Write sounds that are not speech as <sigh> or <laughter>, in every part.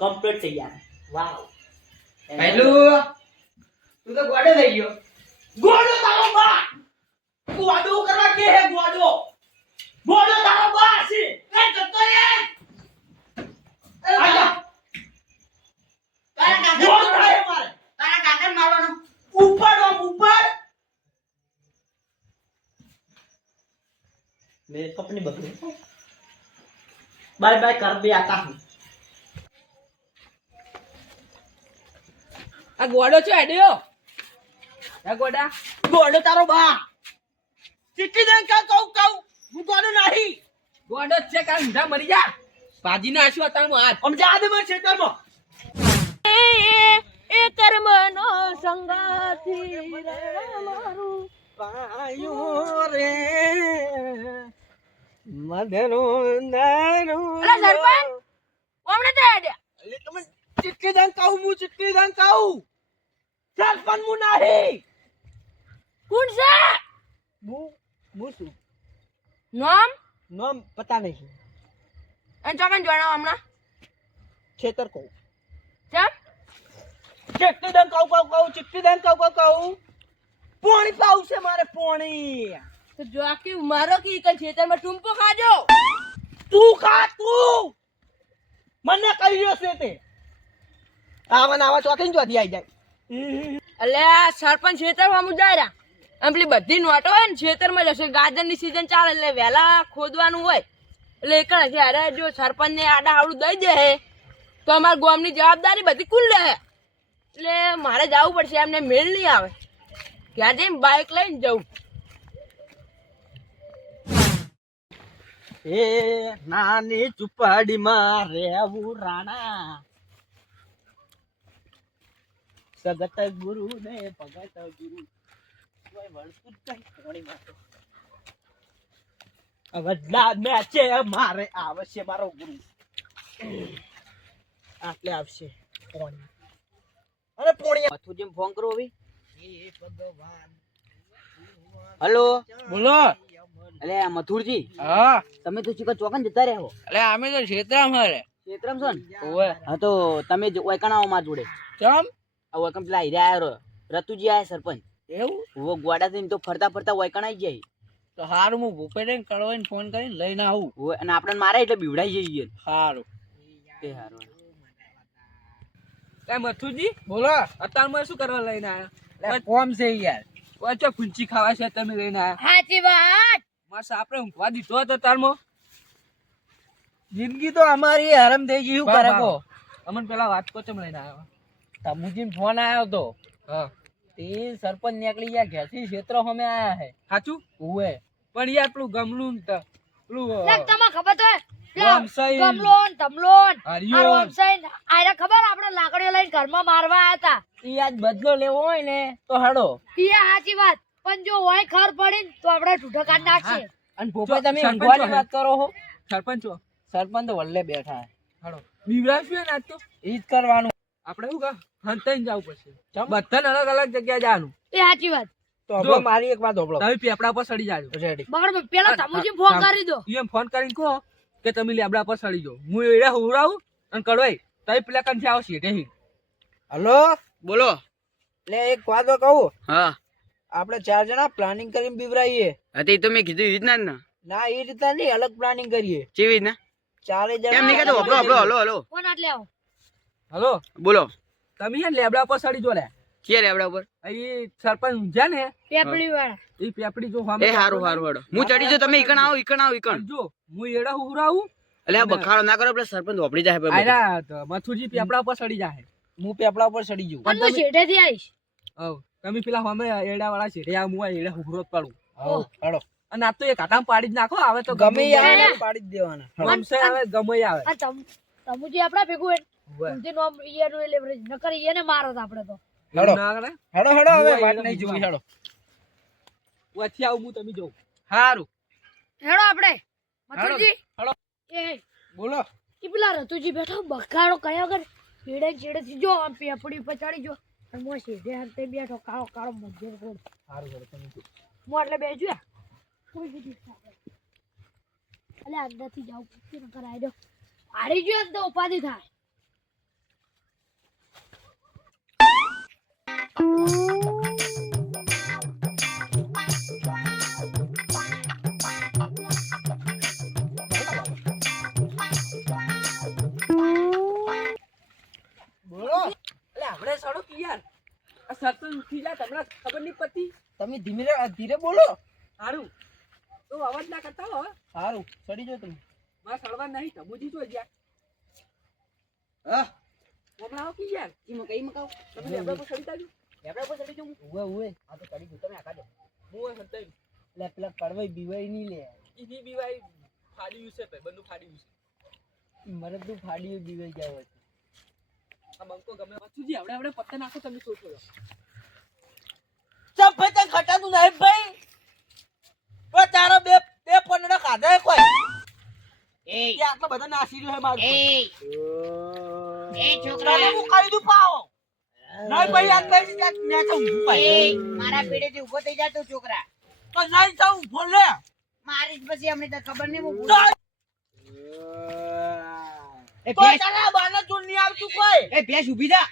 Complete થઈ ગયા વાવ પહેલું તું તો ગોડો થઈ ગયો ગોડો તારો બા ગોડો કરવા કે હે ગોડો ગોડો તારો બા છે એ જતો રે આજા તારા કાકા ગોડ થાય મારે તારા કાકા મારવાનો ઉપર ઓમ ઉપર મેકઅપ ની બકરી બાય બાય કર બે આતા હું આ ગોડો છે એડ્યો આ ગોડા. ગોડો તારો બા. ચીટી દે કા કહું કહું. હું ગોડો નહીં. ગોડો છે કા ઊંધા મરી જા ભાજી ના આશુ અતારમાં હાથ. આમ જા દે મને ખેતરમાં. એ કર્મનો સંગાથી મારું પાયો રે. મધરો નારો અરે સરપંચ ઓમણે તે આડ્યા એટલે તમે ચીટી દે કહું હું ચીટી દે કહું હું નહીં. કોણ છે? હું હું નામ? નામ પતા નહીં અને ચોકન જણાવો હમણાં. ખેતર કહું. ચમ? ચીટકી દે કહું કહું કહું ચીટકી દે કહું કહું કહું. પોણી પાવું છે મારે પોણી. તો જો આખી મારો કે ઈકન ખેતરમાં ટુંપો ખાજો તું ખા તું. મને કહ્યું છે તે આવા આવા ચોકીને ચોથી આવી જાય. અલે આ સરપંચ ખેતરમાં મુજાર્યા આમ પેલી બધી નોટો હોય ને ખેતરમાં જશે ગાજરની સિઝન ચાલે એટલે વહેલા ખોદવાનું હોય. એટલે એક જ જો સરપંચ ને આડા આવડું દઈ દે તો અમારા ગામની જવાબદારી બધી કુલ લે એટલે મારે જવું પડશે, એમને મેળ નહીં આવે. ત્યાં જઈને બાઇક લઈને જવું. એ નાની ચુપાડીમાં રહેવું રાણા. સગત ગુરુ ને ભગત ગુરુ. કોઈ વળતું જ નહીં કોણીમાં તો. વડલા મેચે મારે આવશે મારો ગુરુ. આટલે આવશે પોણી અરે પોણી મથુર જેમ ફોન કરો હવે. ભગવાન. હલો. બોલો. અલે આ મથુરજી. હા. તમે તો ચિકન ચોકન જતા રહ્યા અલે અમે તો ક્ષેત્રમ છો ને? ઓવે હા તો તમે જ ઓયકણ આવો જોડે. ચમ? ઓયકણ પેલા હીરા આવ્યો રતુજી આવ્યા સરપંચ. એવું? વો ગોડા થઈને તો ફરતા ફરતા ઓયકણ આવી જાય. તો હારું હું ભૂપેને કળવાઈને ફોન કરીને લઈને આવું. અને આપણને મારે એટલે બીવડાઈ જઈએ હારું. તે હારું. એ મથુજી બોલો. અત્યારમાં શું કરવા લઈને આવ્યા કોમ છે યાર. વચ્ચે ફૂંચી ખાવા છે તમે લઈને આવ્યા સાચી વાત. મારે આપણે ઊંઘવા દીધો હતો તારમો જિંદગી તો અમારી હરમ થઈ ગઈ શું કરે કો અમને પેલા વાત કો ચમ લઈને આવ્યો તમુજી ફોન આવ્યો તો. હા. તે સરપંચ નીકળી ગયા ઘેસી ક્ષેત્ર અમે આયા હે સાચું? ઉવે. પણ યાર પેલું ગમલું ને પેલું અ, લે ખબર તો હે? લે, રોમસાઈ. ગમલોન તમલોન હરિયોન. આયરા ખબર આપણે લાકડીઓ લઈને ઘરમાં મારવા આયા હતા ઈ આજ બદલો લેવો હોય ને તો હડો. ઈ સાચી વાત. પણ જો હોય ખર પડી તો આપણે ઢૂઢો કાઢ નાખશે અને ભોપા તમે ઊંઘવાની વાત કરો હો. સરપંચ સરપંચ તો વલ્લે બેઠા હાલો બીવરાશું ને આજ તો? ઈ જ કરવાનું. આપણે એવું કા હંતાઈને જવું પડશે. બધાને અલગ અલગ જગ્યાએ જવાનું. એ સાચી વાત. તો હવે મારી એક વાત હોભળો તમે પેપડા પર સડી જાજો. રેડી બગડ પેલા તમુજી ફોન કરી દો. એમ ફોન કરીને કહો કે તમે લેબડા પર સડી જો હું એડે હુરાવું અને કડવાઈ. તમે પેલા કંઠે આવશે સીધે હલો? બોલો. લે એક વાત કહું. હા. આપણે ચાર જણા પ્લાનિંગ કરીને બીવરાઈએ. હતી તો મેં કીધું ઈ જ ના. ને ના એ રીતના નહીં અલગ પ્લાનિંગ કરીએ. કેવી રીતના? ચારે કેમ જણા નહીં કહેતો? હબળો હબળો હલો હલો ફોન આટલે આવો. હલો? બોલો. તમે છે લેબડા પર સડી જો લે. કે લેબડા ઉપર? અહીં સરપંચ ઊંઝા ને? પેપડી વાળા એ પેપડી જો એ હારું હારું હારું હું ચડી જો તમે ઈકણ આવો ઈકણ આવો ઈકણ. જો હું એડા હુરાવું એટલે આ બખાડો ના કરો એટલે સરપંચ ઓપડી જાય ભાઈ આરા તો મથુરજી પેપડા પર સડી જાય હું પેપડા ઉપર ચડી જઉં. પણ હું શેઠેથી આવીશ. હવ તમે પેલા હમે એડા વાળા સીધે આ હું એડા હુરો જ પાડું. હઉ, હળો અને આ તો એક આટામ પાડી જ નાખો આવે તો ગમે આવે પાડી જ દેવાના. ગમે આવે. આ તમ તમુજી આપડા ભેગું હોય નો ઈયર એ લેવરેજ નકર ઈયાને મારો તો આપણે તો. હેડો. હેડો હળો હવે વાત નહીં જોવી બીજું હળો આવું હું તમે જોઉં. હારું. હેડો આપણે. મથુરજી. હેડો. એ બોલો. ઈ પેલા રતુજી બેઠો બકાડો કયા વગર? ચીડે થી જો આમ પેપડી પચાડી જો અને હું સીધે હાથે બેઠો કાળો કાળો મજે કોણ? હારું હેડો તમે જો. હું એટલે બેજો. કોઈ બી દીકરા આપણે. અલે અંદરથી જાવ નકર કરાય દો હારી જો ને તો ઉપાધિ થાય. તમે ધીમે ધીરે બોલો. સારું તો અવાજ કરતા હો સારું ચડી જો તમે. માં સળવા નહીં તબુજી જો જ્યાં હા. કે યાર ઈ મકાઈ મકાવ તમે લેબર પર ચડી લેબડા પર સડી જવું? ઉવે ઉવે. આ તો કરી ગયું તમે આકા દો. હું સંતાઈ લે પેલા કડવાઈ બીવાઈ નહીં લે. ઈની બીવાઈ ફાડ્યું છે ભાઈ બંદુ ફાડ્યું છે તું ફાડીઓ બીવાઈ જાવ છે આ બંકો ગમે. વચુજી આપણે આપણે પત્તા નાખો તમે શું છો ભાઈ તને ખટાતું નહીં ભાઈ? પણ તારો બે બે પંદડા ખાધા કોઈ? એ. આટલા બધા નાસી રહ્યો છે મારું એ. એ છોકરા. હું કહી દઉં પાવો. નહીં ભાઈ આ કઈ રીતે ને તો ઊભું એ પાય મારા પેડેથી ઊભો થઈ જા છોકરા. તો નહીં તો ઊભો લે. મારી જ પછી અમને તો ખબર નહીં હું એ તો તારા બાના ચોર નહીં આવતું કોઈ. એ ભેંસ ઊભી થા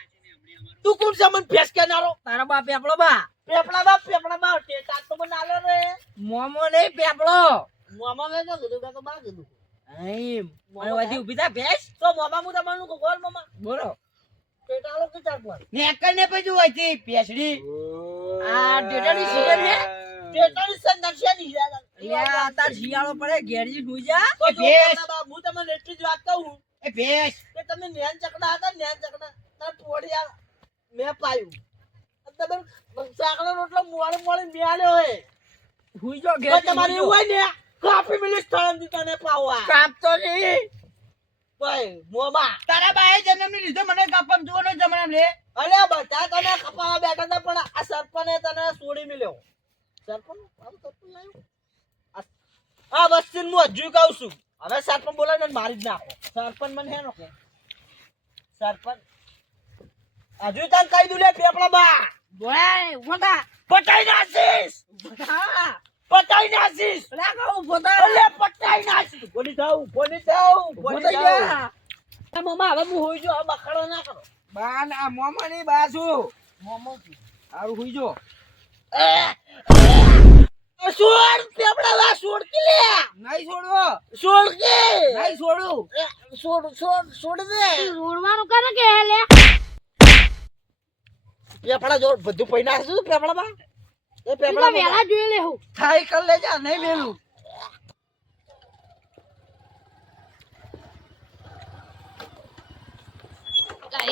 તું કોણ છે? મને ભેસ કેનારો તારા બા પેપડો બા. પેપડા બા પેપડા બા તે તાર તો મને આલે રે. મોમો નહીં પેપડો મોમા મે તો કીધું તો બા કીધું. એમ મને વાજી ઊભી ભેંસ. તો મોમા હું તમારું ગોળ મોમા? બોલો. પેટાળો કે ચાર નેકર ને પછી હોય છે આ ડેટાની સીઝન છે? પેટાળી સંદર છે ની યાર તાર શિયાળો પડે ઘેરજી સુઈ એ જો ભેંસ. પેલા બા, હું તમને એટલી જ વાત કહું. એ ભેંસ. કે તમે નેન ચકડા હતા નેન ચકડા. તાર પોડિયા મેં પાયું. તમે ચાકડો રોટલો મોડે મોડે મેલ્યો હે. સુઈ જો તો તમારે એવું હોય ને કાપી મિલી સ્થળ તને પાવા કાપતો નહીં. મોમા. તારા બાએ જન્મની લીધો મને કાપમ જોવાનો જમણામ લે. અલે બધા તને કપાવા બેઠા હતા પણ આ સરપંચે તને છોડી મિલ્યો. સરપંચ સરપંચ લાવ્યો? આ- આ વસ્તી હું હજુ કહું છું. હવે સરપંચ બોલાવીને ને મારી જ નાખો. સરપંચ મને હેનો કે સરપંચ હજુ તને કહી દઉં લે પેપડા બા. બોલાય ઊભા પટાઈ નાખીશ. પટાઈ નાખીશ. લાગો ઊભો થા. અલે પટાઈ નાખીશ. બોલી જાઉં બોલી જાઉં ઊભો બોલી થઈ જાઉં જા આ મમ્મા હવે હું હોઈ જો આ બખાડો ના કરો બા ના મોમો ની બા છું. મોમો છું હારું સુઈ જો છોડ પેપડા બા છોડ કે લે. નહીં છોડવો છોડ કે નહીં છોડું છોડ છોડ છોડ દે. રોડવાનું કરે કે લે? પેપડા જો બધું પૈ નાખશું પેપડા બા એ પેલા પેપડા વેલા જોઈ લેવું થાય કર લે નહીં મેલું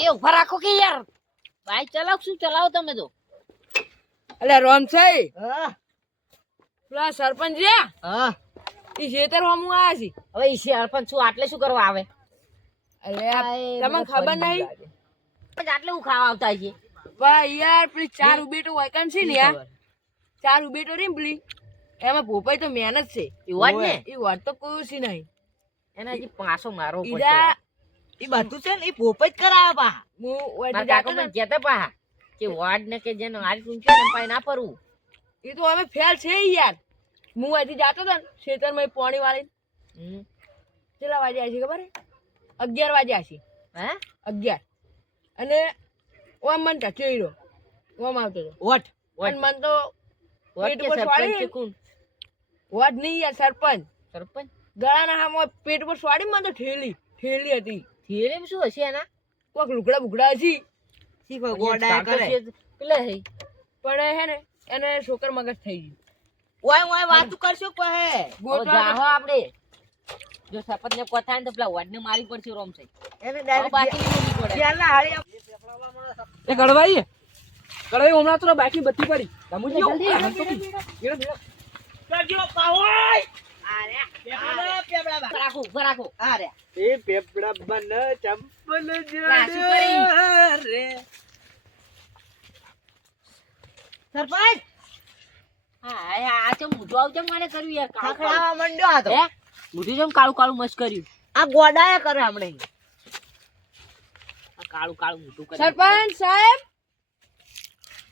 એ ઊભા રાખો કે યાર. બાઈક ચલાવ શું ચલાવો તમે તો? અલ્યા રોમ છે? હા. પેલા સરપંચ રહ્યા? હા. ઈ ખેતર હમું આયા છે. હવે ઈ સરપંચ શું આટલે શું કરવા આવે? તમને ખબર નહીં આટલે હું ખાવા આવતા છે ભાઈ યાર પેલી ચાર ઉબેટો છે ને યાર? ચાર ઉબેટો રહી ને પેલી. એમાં ભોપાઈ તો મહેનત છે. એવું જ ને? એ વાત તો કોઈ છે નહીં. એને હજી પાછો મારો પડશે. એ બધું છે ને એ પોપ જ કરાવે પા હું ઓયથી જાતો ને. કહેતા પા કે વાડ ને કે જેનો હારી ઊંચો ને પાઈ ના ફરવું એ તો હવે ફેલ છે યાર. હું અહીંથી જાતો તો ને ખેતરમાં પાણી વાળી કેટલા વાગે આવી ખબર અગિયાર વાગે આવી હે? અગિયાર. અને ઓમ મન ટચ્યો હીરો. ઓમ આવતો હતો વટ? અને મને તો વોટ પેટ સરપંચ સ્વાડી? વોટ નહીં યાર સરપંચ. સરપંચ? ગળાના હામાં પેટ પર સ્વાડી મને તો ઠેલી ઠેલી હતી. થિયરી શું હશે એના? કોક લુગડા બુગડા ગોડા કરે. પેલા હે. પણ હે ને એને છોકર મગજ થઈ ગયું. ઓય ઓય વાતું કરશો કહે ગોતવા જાહો આપણે જો સપત ને કોથા તો પેલા વડ ને મારી પડશે રોમ થઈ એને ડાયરેક્ટ બાકી નહીં પડે. ચાલના હાળી એ કડવાઈ કડવાઈ હમણાં તો બાકી બત્તી પડી. રમુજી કરજો પાવોય પેપડા પેપડા બા રાખો આ રે એ પેપડા બન ચંપલ રાશી કરી. રે સરપંચ આ આ ચમ મૂઠું આવું મારે કર્યું યાર કાળું. મંડ્યો આ તો ચમ કાળું કાળું મસ્ત કર્યું આ ગોડાએ કરે હમણે કાળું કાળું કર્યું સરપંચ સાહેબ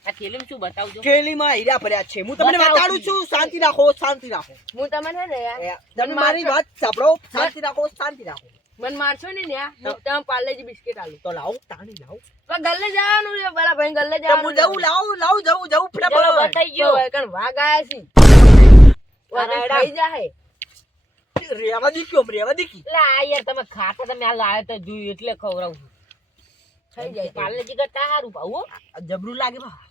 આ શું બતાવજો? થેલીમાં હીરા ભર્યા છે. હું તમને બતાડું છું શાંતિ રાખો શાંતિ રાખો. હું તમને ને તમે મારી વાત સાંભળો શાંતિ રાખો શાંતિ રાખો. મન મારશો ને ન્યા હું તમે પાર્લેજી બિસ્કિટ આલું. તો લાવો તાણી લાવો. પણ ગલ્લે જવાનું છે બરા ભાઈ ગલ્લે તો હું જવું લાવું લાવું જવું જવું ફટાફટ બતાઈ ગયો કણ વાઘ આયા છે. થઈ જાહે. રેવા દીકીઓ રેવા દીકી એટલે આ યાર તમે ખાતા તમે આ લાવ્યા તો જોયું એટલે ખવડાવું થઈ જાય પાર્લેજી કરતા સારું ભાવ હો. જબરું લાગે હા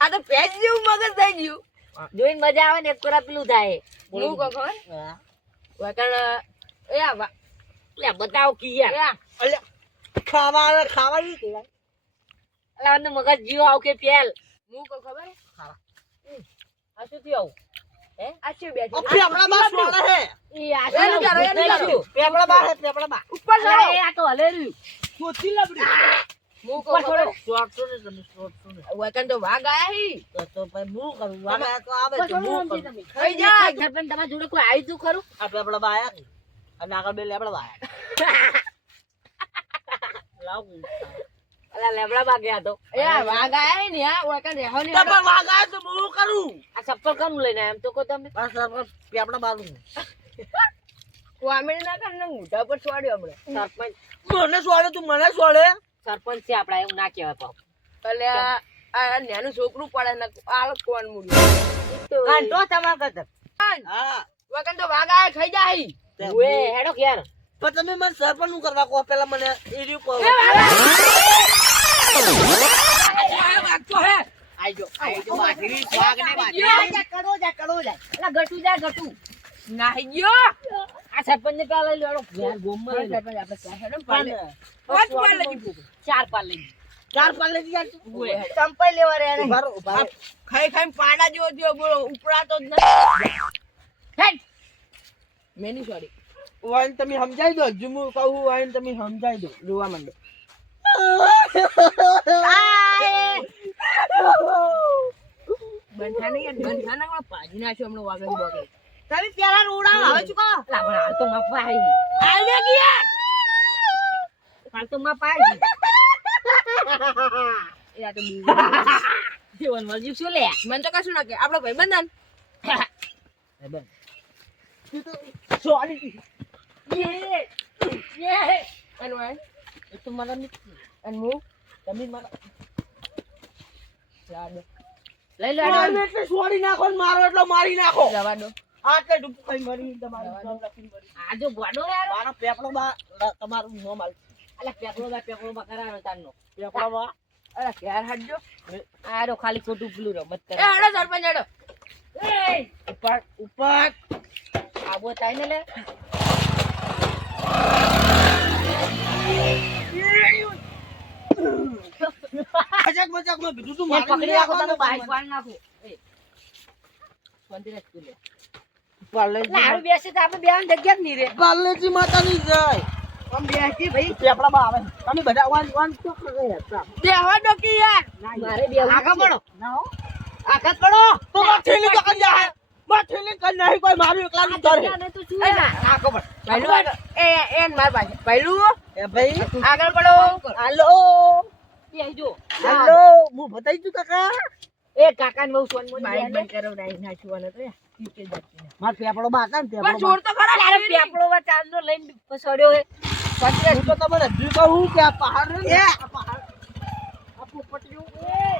આ તો પેજ જેવું મગજ થઈ ગયું. જોઈને મજા આવે ને એક પેલું થાય. હું ખબર? વકણ એ આ લે બતાવ કી યાર અલ્યા, ખાવા ખાવા નહીં કહેવાય. અલા આને મગજ જીવ આવ કે પેલ હું. કો ખબર આ શું થયું આ શું બેઠી? આ પેપડા બા સોળે હે. ઈ આ શું કરો, એ ભૂત કરો. પેપડા બા હે, પેપડા બા. ઉપર અલા, એ આ તો હલે રહ્યું હું હી હું આવે હું. અને. અલા લેબડા. <laughs> ચપ્પલ કમ લઈને એમ તો કહો તમે? બસ આ બસ પેપડા બાનું. <laughs> કોમેડી ના કર ને મોઢા પર છોડ્યો હમણાં. મને સોળે તું મને સોળે સરપંચ છે આપડા એવું ના કહેવાય પાછું. એટલે આ નાનું છોકરું પડે ને આ કોણ મૂડ્યું કાંટો તમાર. હા. વકણ તો વાગા ખાઈ જાય. ઓએ હેડો ઘેર. પણ તમે મને સરપંચનું કરવા કહો પેલા મને એ રહ્યું કહો ગટુ જા, ગટુ. નાહી ગયો. આ સરપંચને પેલા લઈ લેવડો. ઘેર ગોમમાં લઈ લો. આપણે ચાહેડો પાલે પાંચ પાલે લીધું ચાર પાલ લઈ ચાર પાલ લઈ ગયા ચંપાઈ લેવા રહ્યા નહીં. ઊભા રહો, ઊભા રહો. ખાઈ ખાઈ પાડા જેવો થયો બોલો ઉપડાતો જ નથી હેડ. મેની સોરી વાઈન તમે સમજાઈ દો હજુ હું કહું વાઈન તમે સમજાઈ દો જોવા માંડો બંઠાને યાર પણ પાજી નાખ્યો હમણાં વાગન બોગે તમે પેલા રોડા આવે છો કા? પણ હાલ તો મફા આવી ગઈ. આલે ગયા. હાલ તો મફા આવી ગઈ. એ આ તો. જીવન મળ્યું શું લે? મને તો કશું ના કે. આપણો ભાઈ બંધન. સોરી અને વાય એ તો મને નથી અને હું તમે જવા દો. લઈ લો મારો સોરી નાખો ને મારો એટલો મારી નાખો. જવા દો. આ કે ડૂબ મરી તમારું નામ લખીને મરી. આ જો ગોડો યાર મારો પેપડો બા તમારું નામ આલ. અલા પેપડો બા પેપડો બા કરાવે તારનો. પેપડો બા. અરે ક્યાર હાડજો. આ ખાલી ખોટું પેલું રમત એ કરે હાડો સરપંચ હાડો ઉપર ઉપર. આબો થાય ને લે. મજાક મજાકમાં બીજું તું પકડી રાખો તમે બાઈક પાડી નાખો. એ. શાંતિ રાખ તું લે. બેસે તો આપણે બેવાની જગ્યા જ નહીં રે પાર્લેજી માતાની જય. આમ બેસી ભાઈ. પેપડા બા આવે તમે બધા વાન વાન શું કરે યાર બે હવા કે યાર. મારે પડો. ના હો. આગળ પડો. તો માથેલી તો કરી જાય કરી નહીં કોઈ મારું એકલાનું ઘર તો શું લે? આગળ પહેલું એ એ માર પાસે પહેલું એ ભાઈ. આગળ પડો. હાલો. બેસી જો. હાલો. હું બતાઈ છું કાકા. એ કાકાને બહુ સોન મોની બંધ કરો ડાઈ નાખવાનો તો યાર માર પેપડો બાતા ને પેપડો છોડ તો ખરા અરે પેપડો વા ચાંદો લઈને પસડ્યો હે. પછી હું તો તમને હજુ કહું કે આ પહાડ ને, આ પહાડ આ પોપટીયું, એ